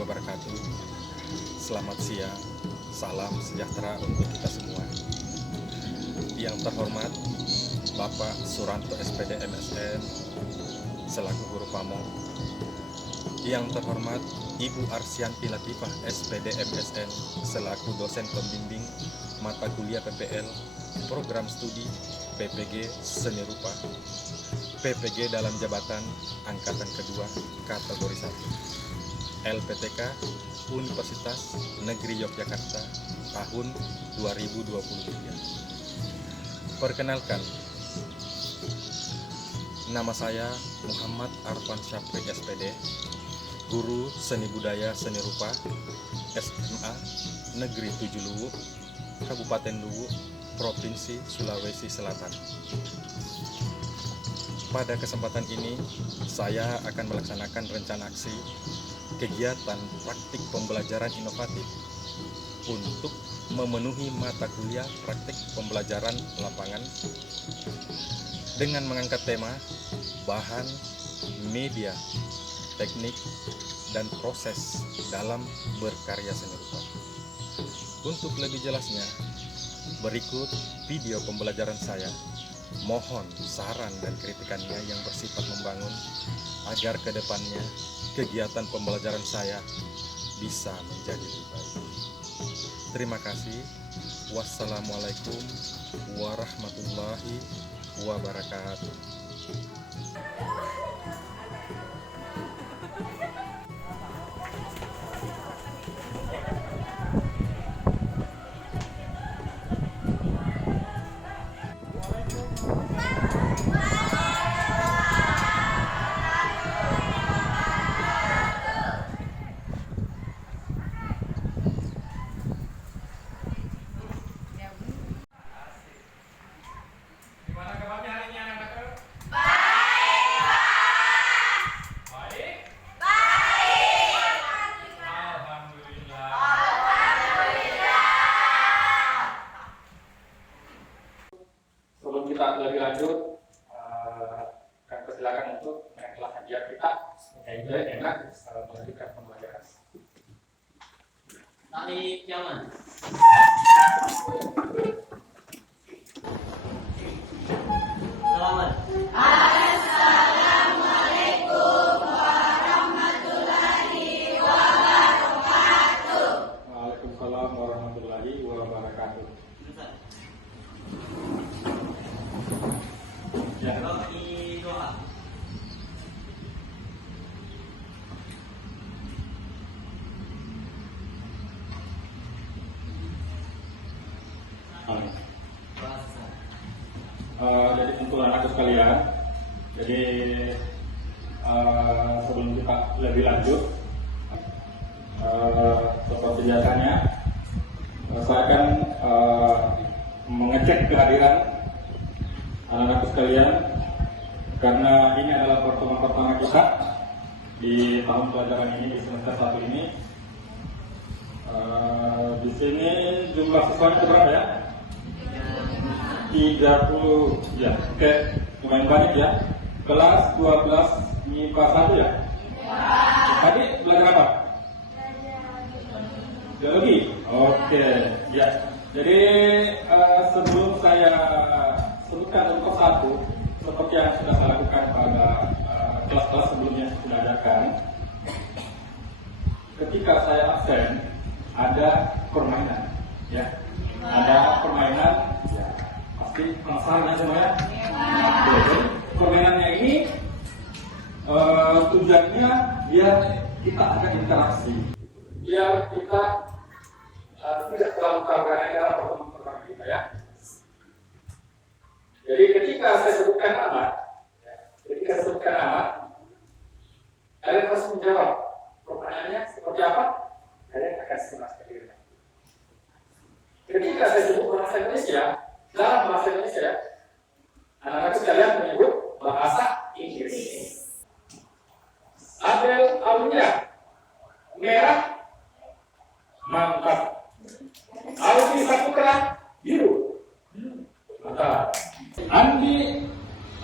wabarakatuh. Selamat siang, salam sejahtera untuk kita semua. Yang terhormat Bapak Suranto SPD MSN selaku Guru Pamong. Yang terhormat Ibu Arsianti Latifah SPD MSN selaku dosen pembimbing mata kuliah PPL Program Studi PPG Seni Rupa PPG dalam jabatan Angkatan Kedua Kategori 1 LPTK Universitas Negeri Yogyakarta tahun 2023. Perkenalkan, nama saya Muhammad Arfan Syafri SPD, Guru Seni Budaya Seni Rupa SMA Negeri 7 Luwu, Kabupaten Luwu, Provinsi Sulawesi Selatan. Pada kesempatan ini, saya akan melaksanakan rencana aksi kegiatan praktik pembelajaran inovatif untuk memenuhi mata kuliah praktik pembelajaran lapangan dengan mengangkat tema bahan, media, teknik, dan proses dalam berkarya seni rupa. Untuk lebih jelasnya, berikut video pembelajaran saya. Mohon saran dan kritikannya yang bersifat membangun agar ke depannya kegiatan pembelajaran saya bisa menjadi lebih baik. Terima kasih. Wassalamualaikum warahmatullahi wabarakatuh. Sebelum kita lebih lanjut, kami persilakan untuk naik kelas biar kita enak melanjutkan pembelajaran. Tarik zaman. Selamat. Assalamualaikum warahmatullahi wabarakatuh. Waalaikumsalam warahmatullahi wabarakatuh. Ya. Doa. Jadi untuk anakku sekalian, jadi sebelum kita lebih lanjut, seperti biasanya, saya akan mengecek kehadiran anak-anakku sekalian, karena ini adalah pertemuan pertama kita di tahun pelajaran ini, di semester 1 ini. Di sini jumlah siswanya berapa ya? 30 ya, oke, lumayan banyak ya. Kelas 12 MIPA 1 ya? Tadi belajar apa? Biologi? Oke, ya. Jadi sebelum saya sebutkan untuk satu, seperti yang sudah saya lakukan pada kelas-kelas sebelumnya sudah adakan, ketika saya absen ada permainan, ya, ada permainan, ya, pasti penasaran ya semuanya. Jadi permainannya ini tujuannya biar kita akan interaksi, biar kita tidak terlalu kaget dalam pertemuan kita ya. Jadi ketika saya sebutkan nama, kalian harus menjawab pertanyaannya seperti apa, kalian akan senang sekali. Ketika saya sebut bahasa Indonesia, dalam bahasa Indonesia, anak-anak sekalian menyebut bahasa Inggris. Apel Aulia, merah, mantap. Alfi Saputra, biru, mantap. Andi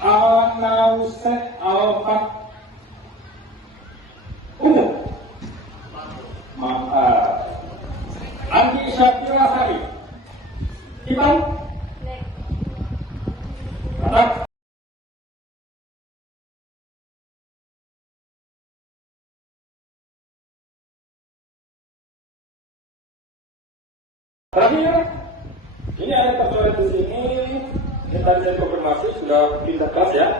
Anauset Alfat ungu, Terakhir, ini ada persoalan di sini. Ini tadi saya konfirmasi sudah pindah kelas ya.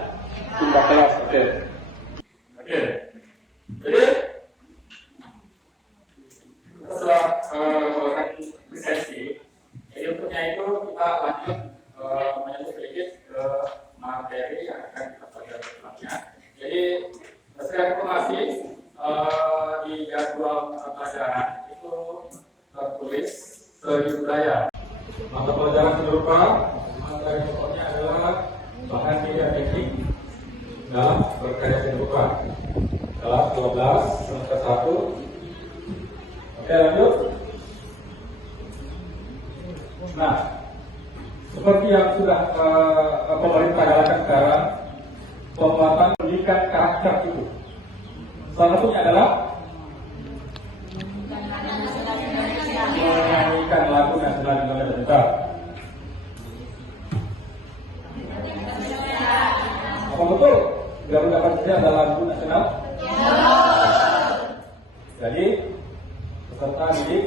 Pindah kelas, oke. Oke. Jadi setelah melakukan lisensi, jadi untuknya itu kita lanjut menyebut sedikit ke materi yang akan kita pelajari selanjutnya. Jadi secara informasi di jadwal pelajaran itu tertulis seni budaya. Mata pelajaran serupa, materi pokoknya adalah bahan media teknik dalam berkarya seni rupa. Kelas 12 semester 1. Oke, lanjut. Nah, seperti yang sudah pemerintah galakan sekarang, penguatan pendidikan karakter itu. Salah satunya adalah menyanyikan lagu nasional Indonesia. Apa betul Garuda Pancasila adalah lagu nasional? Jadi peserta didik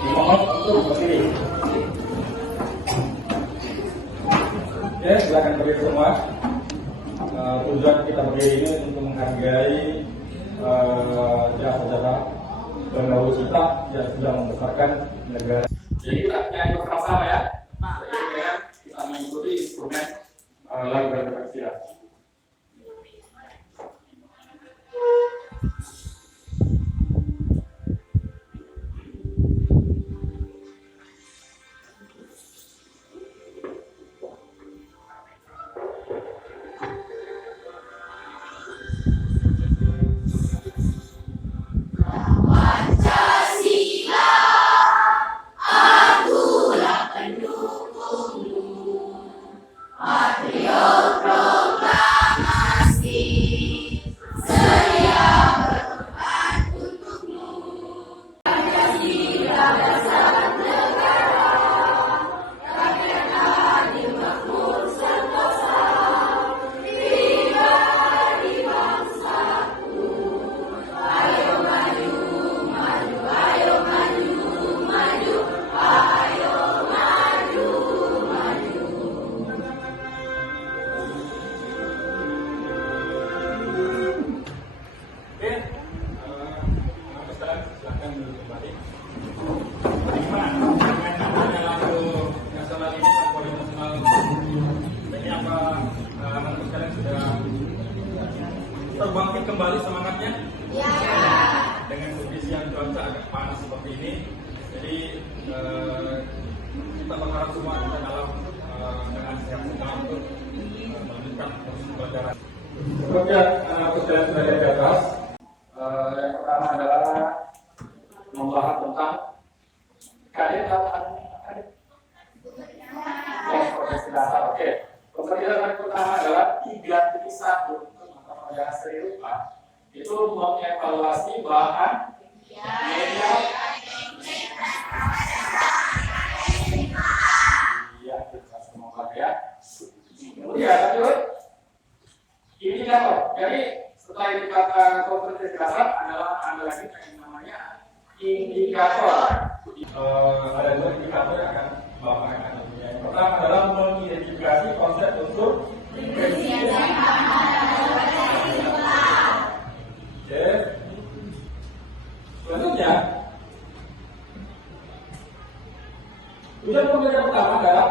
dimohon untuk berdiri. Oke, silakan berdiri semua. Tujuan kita berdiri ini untuk menghargai jasa-jasa pendahulu kita yang sudah membesarkan negara. Jadi kita nyanyi bersama ya. Jadi kita mengikuti instrumen lagu Garuda Pancasila. Terbangkit kembali semangatnya? Ya. Dengan kondisi yang cuaca agak panas seperti ini, jadi kita berharap semua kita dalam dengan sehat-sehat untuk melanjutkan proses pelajaran. Seperti yang sekalian sudah di atas, yang pertama adalah membahas tentang profesi dasar. Oke, pembelajaran yang pertama adalah 3.1. Pelajaran seni rupa itu mengevaluasi bahan media. Iya, kita semua ya. Kemudian lanjut indikator. Jadi setelah indikator kompetensi dasar ada lagi yang namanya indikator. Ada dua indikator yang akan Bapak akan punya. Yang pertama adalah mengidentifikasi konsep unsur selanjutnya, tujuan pembelajaran pertama adalah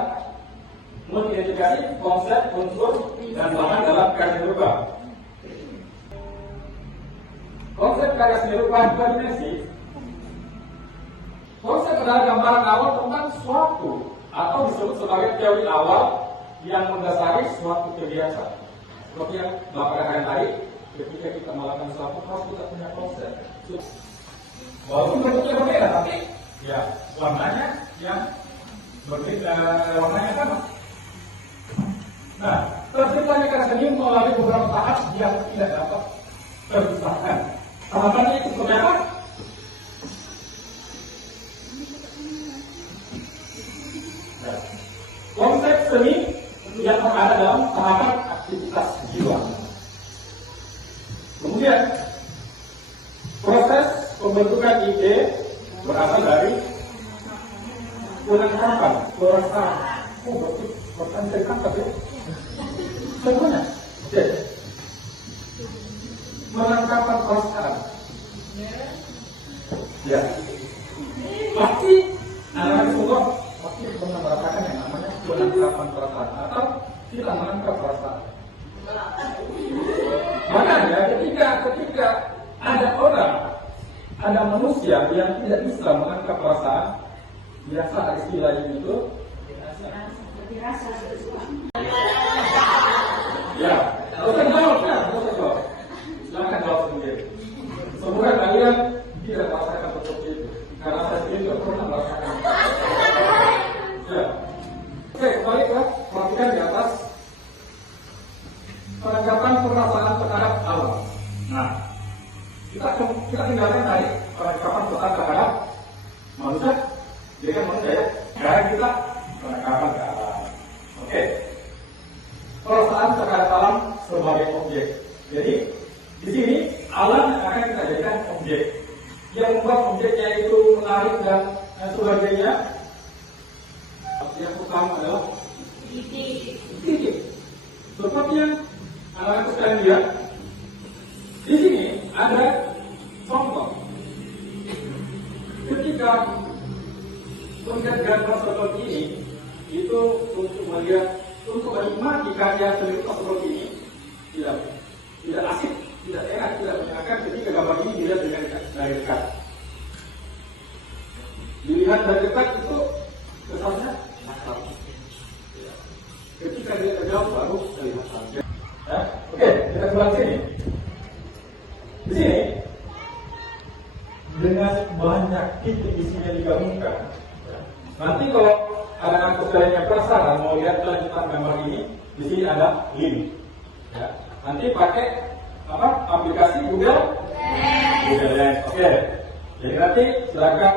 mengidentifikasi konsep, unsur, dan bahan dalam karya seni rupa. Konsep karya seni rupa dua dimensi. Konsep adalah gambaran awal tentang suatu atau disebut sebagai teori awal yang mendasari suatu kegiatan. Seperti yang Bapak katakan tadi, ketika kita melakukan sesuatu harus kita punya konsep. Walaupun bentuknya berbeda, tapi ya warnanya yang berbeda, warnanya sama. Nah, terciptanya karya seni melalui beberapa tahap yang tidak dapat terpisahkan. Tahapannya itu seperti apa? Nah, konsep seni yang ada dalam tahapan aktivitas jiwa. Kemudian proses pembentukan ide berasal dari Penangkapan perasaan. Oh, berarti perasaan saya tangkap ya. Contohnya, oke. Penangkapan perasaan. Ya. Pasti anak-anak semua pasti pernah merasakan yang namanya penangkapan perasaan atau kita menangkap perasaan. Makanya ketika ada orang, ada manusia yang tidak bisa menangkap perasaan, biasa istilah itu ya, bukan jawab kan, bukan jawab. Silakan jawab sendiri. Semoga kalian tidak merasakan seperti itu, karena saya sendiri tidak pernah merasakan. Ya. Oke, balik ya, perhatikan di atas penangkapan perasaan terhadap alam. Nah, kita tinggalkan tadi penangkapan perasaan terhadap manusia, dia kan manusia ya. Sekarang kita penangkapan ke alam. Oke, perasaan terhadap alam sebagai objek. Jadi di sini alam akan kita jadikan objek. Yang membuat objeknya itu menarik dan sebagainya. Yang pertama adalah titik. Seperti yang anak-anak sekalian lihat, di sini ada contoh. Ketika melihat gambar seperti ini, itu untuk melihat, untuk menikmati karya seni seperti ini, tidak asik, tidak enak, tidak menyenangkan ketika gambar ini dilihat dari dekat. Dilihat dari dekat itu kesannya nakal. Ketika dia terjauh baru terlihat saja. Ya, oke, kita kembali sini. Di sini dengan banyak titik isinya digabungkan. Nanti kalau anak-anak sekalian yang penasaran mau lihat kelanjutan gambar ini, di sini ada link. Ya, nanti pakai apa? Aplikasi Google Lens. Oke. Jadi nanti silakan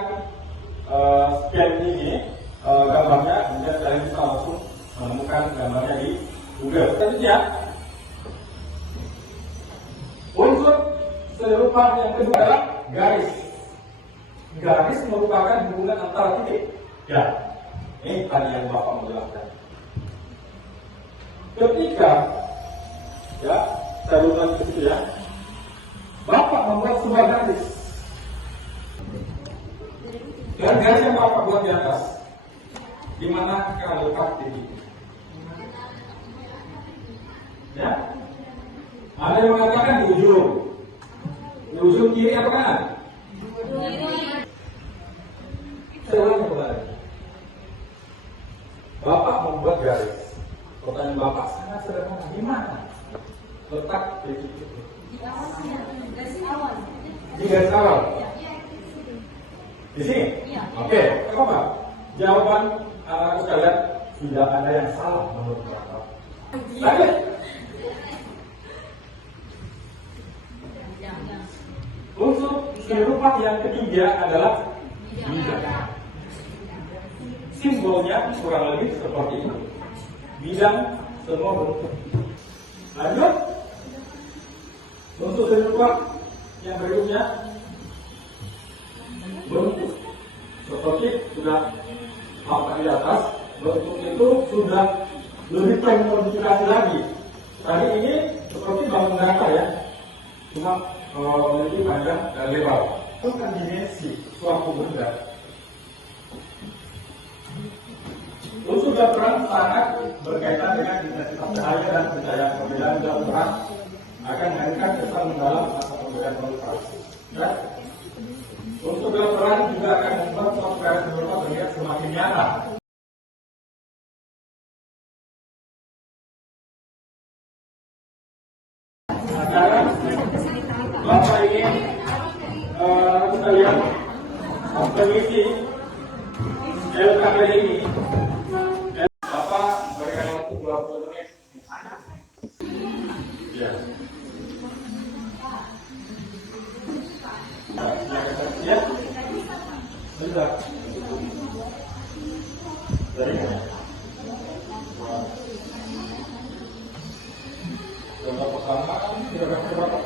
scan ini gambarnya, kemudian kalian bisa langsung menemukan gambarnya di Google. Selanjutnya, unsur serupa yang kedua adalah garis. Garis merupakan hubungan antara titik. Ya, ini tadi yang Bapak menjelaskan. Ketika, ya, saya ulang ke situ ya, Bapak membuat sebuah garis. Dan garis yang Bapak buat di atas, di mana kalau letak titik? Ya, ada yang mengatakan di ujung kiri atau kanan? Saya ulang kembali. Bapak membuat garis. Pertanyaan Bapak sangat sederhana. Di mana letak titik itu? Di garis awal. Di sini? Oke, apa? Jawaban anak sekalian tidak ada yang salah menurut Bapak. Lanjut. Unsur serupa yang ketiga adalah bidang. Simbolnya kurang lebih seperti ini. Bidang semua bentuk. Lanjut. Unsur serupa yang berikutnya bentuk. Seperti sudah tampak di atas, bentuk itu sudah lebih termodifikasi lagi. Tadi ini seperti bangun datar ya, cuma memiliki panjang dan lebar. Itu kan dimensi suatu benda. Unsur dan peran sangat berkaitan dengan intensitas cahaya dan pencahayaan. Perbedaan jauh terang akan menghadirkan kesan mendalam atau perbedaan kualitas. Ya. Unsur dan peran juga akan membuat suatu garis serupa terlihat semakin nyata. Sekarang Bapak ingin kita lihat mengisi LKPD ini. Bapak berikan waktu 20 menit. Ya. Ya. Sudah. Dari mana? Contoh pertama, tidak berapa?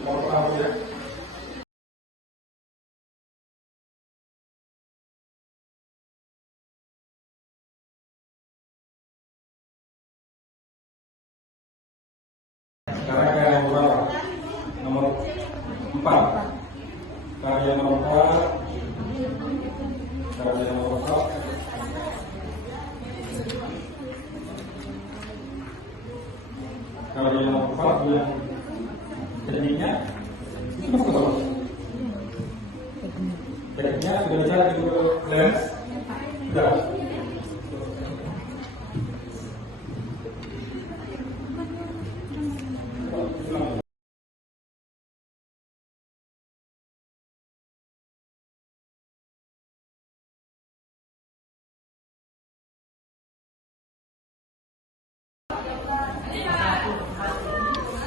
Mau pertama ya? Sekarang karya yang berapa? Nomor 4. Karya nomor 4. Karya nomor 4. Karya nomor 4 yang tekniknya itu betul. Tekniknya sudah dicari di Google Lens. Sudah.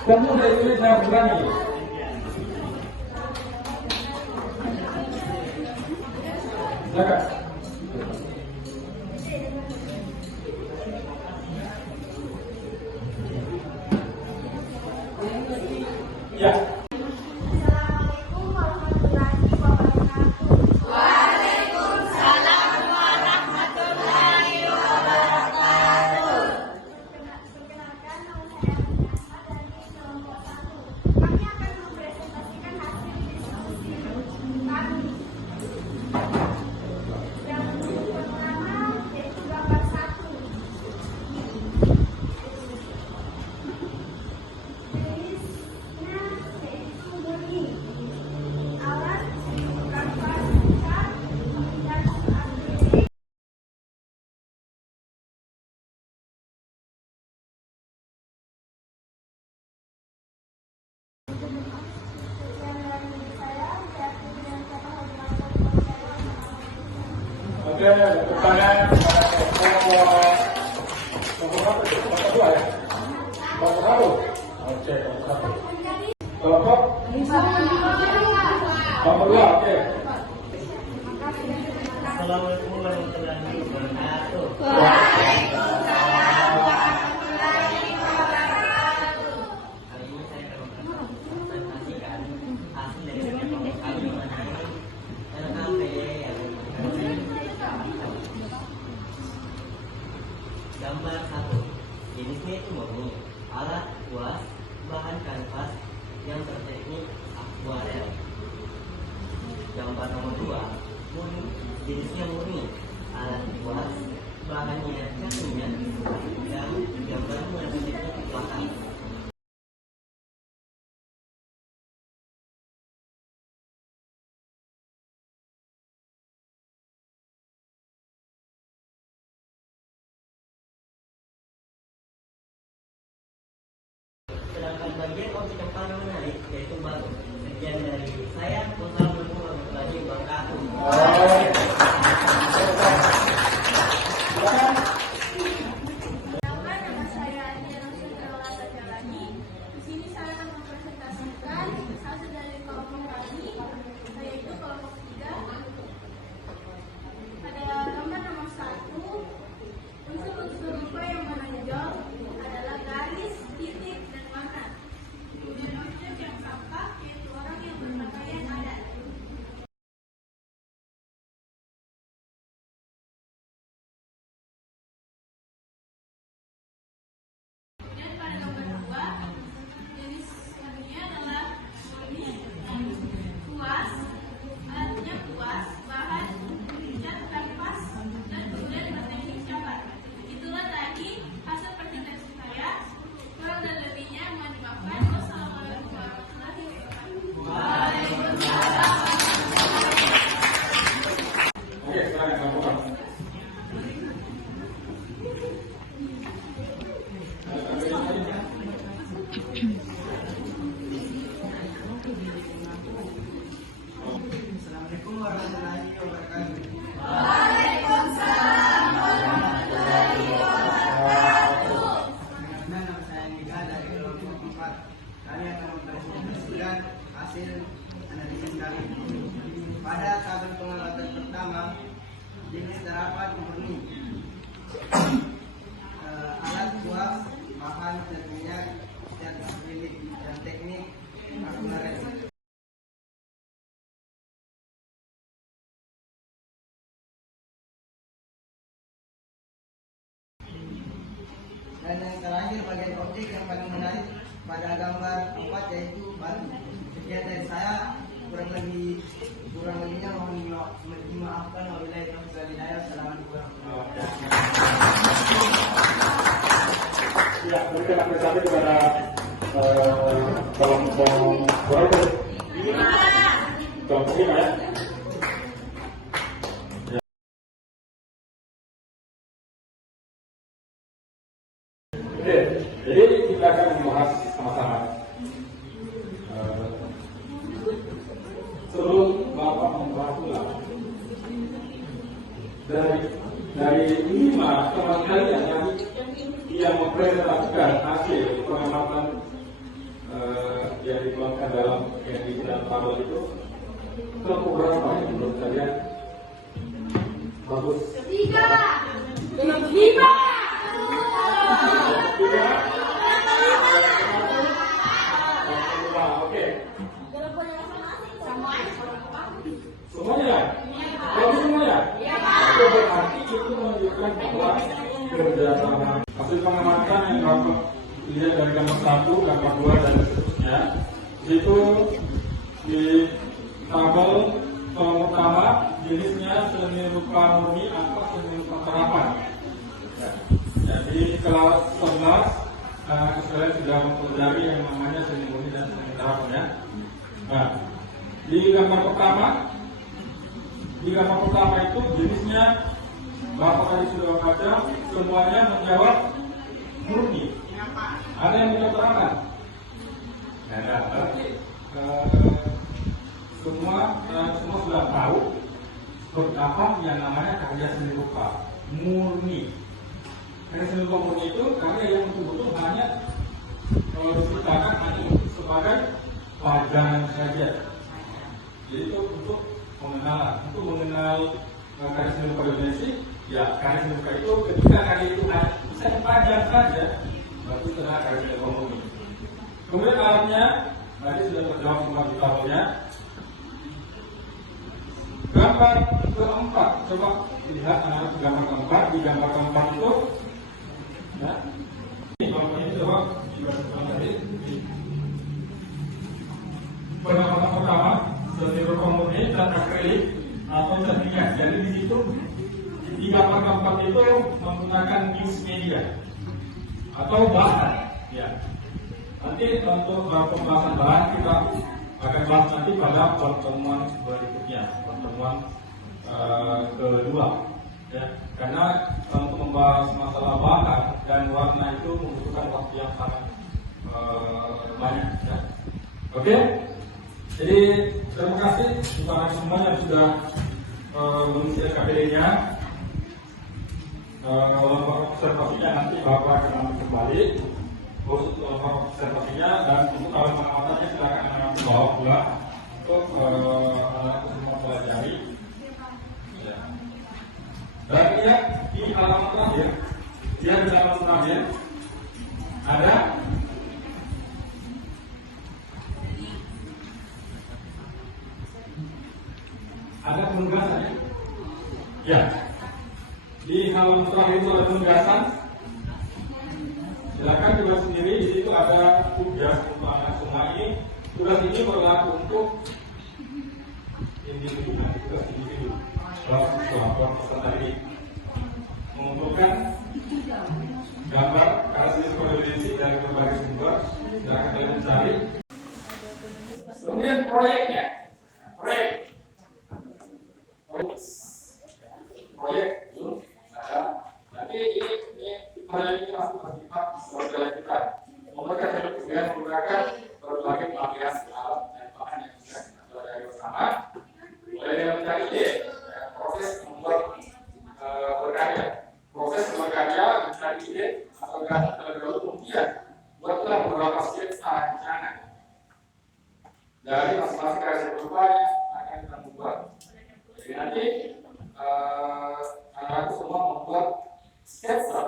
Kamu udah tulis saya berani. Silakan. Ya. Assalamualaikum warahmatullahi wabarakatuh. Perkenalkan, nama saya Aminasa dari kelompok 1. Kami akan mempresentasikan hasil diskusi kami. Yang pertama yaitu gambar 1. Jenisnya yaitu murni. Alat gambar besar dan ABCD. Sekian dari saya, dan sama Oke, pertanyaan nomor berapa itu? Nomor 2 ya? Nomor 1. Oke, nomor 1. Kelompok? Nomor 2, oke. Assalamualaikum warahmatullahi wabarakatuh. Kali ini saya akan mempresentasikan hasil dari kelompok kami mengenai LKP yang gambar 1. Jenisnya itu murni, alat kuas, bahan kanvas yang berteknik akuarel. Gambar nomor 2, murni, jenisnya murni, alat kuas, bahannya cat minyak, dan gambar menggunakan teknik pelakar. Sedangkan bagian objek yang paling menarik yaitu batu. Sekian dari saya. Wassalamualaikum warahmatullahi wabarakatuh. Nama saya Diana Sutrawa Sajalani. Di sini saya akan mempresentasikan hasil dari kelompok kami, yaitu kelompok 3. Pada gambar nomor 1, unsur-unsur rupa yang menonjol adalah garis, titik, dan warna. Kemudian objek yang tampak yaitu orang yang berpakaian adat. Kemudian pada gambar 2, jenis warnanya adalah murni, kuas, alatnya kuas, bahan cat kanvas, dan kemudian berteknik cabar. Itulah tadi hasil presentasi saya. Kurang dan lebihnya mohon dimaafkan. Wassalamualaikum warahmatullahi wabarakatuh. Oke, silakan lakukan. Assalamualaikum warahmatullahi wabarakatuh. Perkenalkan, nama saya Nika dari kelompok 4. Kami akan mempresentasikan hasil analisis kami. Pada tabel pengamatan pertama, jenis terdapat murni, alat kuas, bahan cat minyak, cat akrilik, dan teknik akuarel. Dan yang terakhir bagian objek yang paling menarik pada gambar 4 yaitu batu. Sekian dari saya, kurang lebihnya mohon dimaafkan. Wabillahi taufiq wal hidayah. Assalamualaikum warahmatullahi wabarakatuh. Ya, berikan apresiasi kepada kelompok berapa? Kelompok 5 ya. Oke, jadi kita akan membahas sama-sama. Sebelum Bapak membahas ulang, dari 5 teman kalian yang mempresentasikan hasil pengamatan yang dikeluarkan yang di dalam tabel itu, kelompok berapa yang menurut kalian bagus? 3, 5. Oke. Semuanya lah? Kalau semuanya? Itu berarti itu menunjukkan bahwa kerjasama. Hasil pengamatan yang dapat dilihat dari gambar 1, gambar 2, dan seterusnya. Itu di tabel pertama jenisnya seni rupa murni atau seni rupa terapan. Jadi kelas 11 kalian sudah mempelajari yang namanya seni murni dan seni terapan ya. Nah, di gambar pertama itu jenisnya Bapak tadi sudah baca, semuanya menjawab murni. Ada yang menjawab terapan? Nah, berarti semua sudah tahu apa yang namanya karya seni rupa murni. Karya seni rupa murni itu karya yang betul-betul hanya diciptakan hanya sebagai pajangan saja. Jadi itu untuk mengenal karya seni rupa Indonesia. Ya, karya seni rupa itu ketika karya itu bisa dipajang saja, berarti sudah karya seni rupa murni. Kemudian alatnya tadi sudah terjawab semua di tabelnya. Gambar keempat, coba lihat anak gambar keempat. Di gambar keempat itu, ya, ini gambarnya coba dibacakan tadi. Pengamatan pertama, seni rupa murni dan akrilik atau cat minyak. Jadi di situ di gambar keempat itu menggunakan news media atau bahan. Ya. Nanti untuk pembahasan bahan kita akan bahas nanti pada pertemuan berikutnya, pertemuan kedua. Ya. Karena untuk membahas masalah bahan dan warna itu membutuhkan waktu yang sangat banyak. Ya. Oke, jadi terima kasih kepada semua yang sudah mengisi KPD-nya. Kalau observasinya nanti Bapak akan kembali untuk observasinya, dan untuk kalau pengamatannya silakan anak bawa pulang untuk anak semua pelajari. Ya. Dan lihat di halaman terakhir, di halaman terakhir ada penugasan. Ya. Di halaman terakhir itu ada penugasan. Silakan coba sendiri. Di situ ada tugas untuk anak semua ini. Tugas ini berlaku untuk individu. Tugas individu. Kelompok peserta ini mengumpulkan gambar hasil koordinasi dari berbagai sumber. Silakan kalian cari. Kemudian proyeknya. Proyek itu nanti ini masih bersifat berkelanjutan. Mereka dengan menggunakan berbagai pelatihan alat dan bahan yang sudah kita pelajari bersama. Mulai dengan mencari ide, proses membuat berkarya, proses berkarya mencari ide atau gagasan terlebih dahulu, kemudian buatlah beberapa sketsa rancangan dari masing-masing karya berupa yang akan kita buat. Jadi nanti anak-anak semua membuat sketsa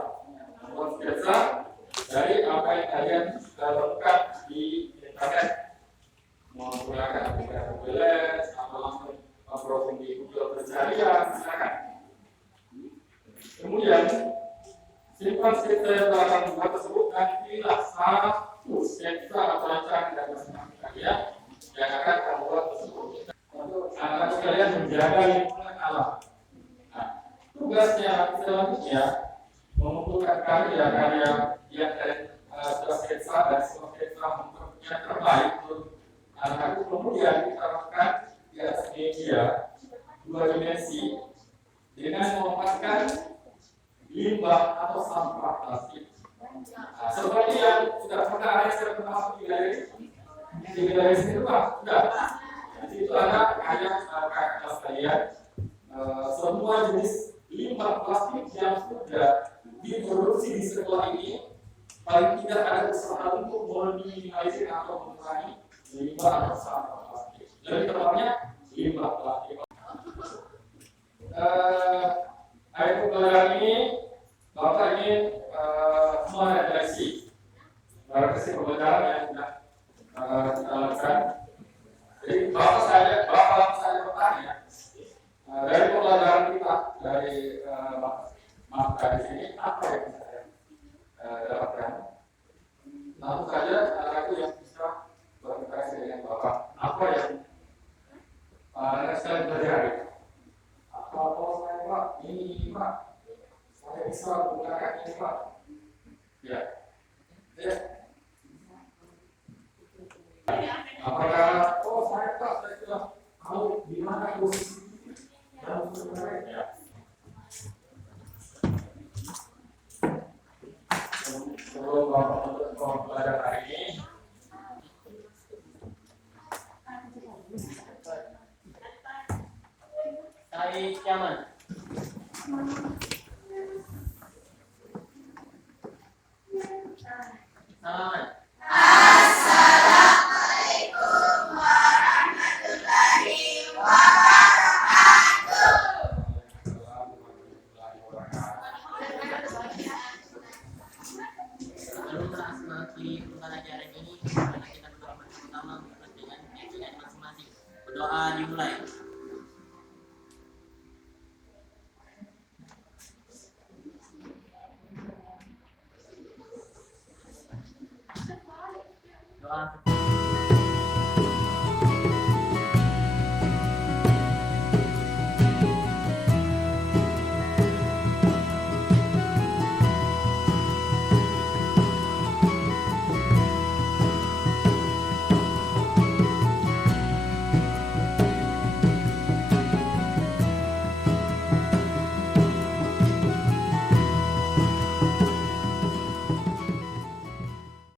dari apa yang kalian sudah temukan di internet, menggunakan aplikasi Google Lens atau langsung browsing di Google pencarian, silakan. Kemudian simpan sketsa yang telah kami buat tersebut dan pilihlah sketsa atau rancangan dari masing-masing kalian yang akan kamu buat tersebut. Untuk anak sekalian menjaga lingkungan alam. Nah, tugasnya selanjutnya mengumpulkan karya-karya yang sudah sketsa dan semua sketsa yang terbaik untuk anak itu kemudian diterapkan di atas media 2 dimensi dengan memanfaatkan limbah atau sampah plastik. Nah, seperti yang sudah pernah ada yang pernah masuk di galeri sini Pak, sudah. Di situ ada kakak kelas kalian semua jenis limbah plastik yang sudah diproduksi di sekolah ini paling tidak ada usaha untuk meminimalisir atau mengurangi limbah atau sampah plastik. Jadi terutama limbah plastik. Akhir pembelajaran ini Bapak ingin merefleksi pembelajaran yang sudah kita lakukan. Jadi Bapak saya bertanya dari pembelajaran kita dari mata di sini apa yang bisa saya dapatkan? Tentu saja itu yang bisa berinteraksi dengan Bapak. Apa yang saya pelajari? Kalau saya Pak, ini Pak, saya bisa menggunakan ini Pak. Ya. Apakah saya Pak, saya sudah tahu di mana posisi dan sebenarnya. Sebelum Bapak untuk pembelajaran hari ini, Tarik nyaman. Salaman. Sebelum melaksanakan pembelajaran ini, kita berdoa bersama-sama dengan keyakinan masing-masing. Berdoa dimulai.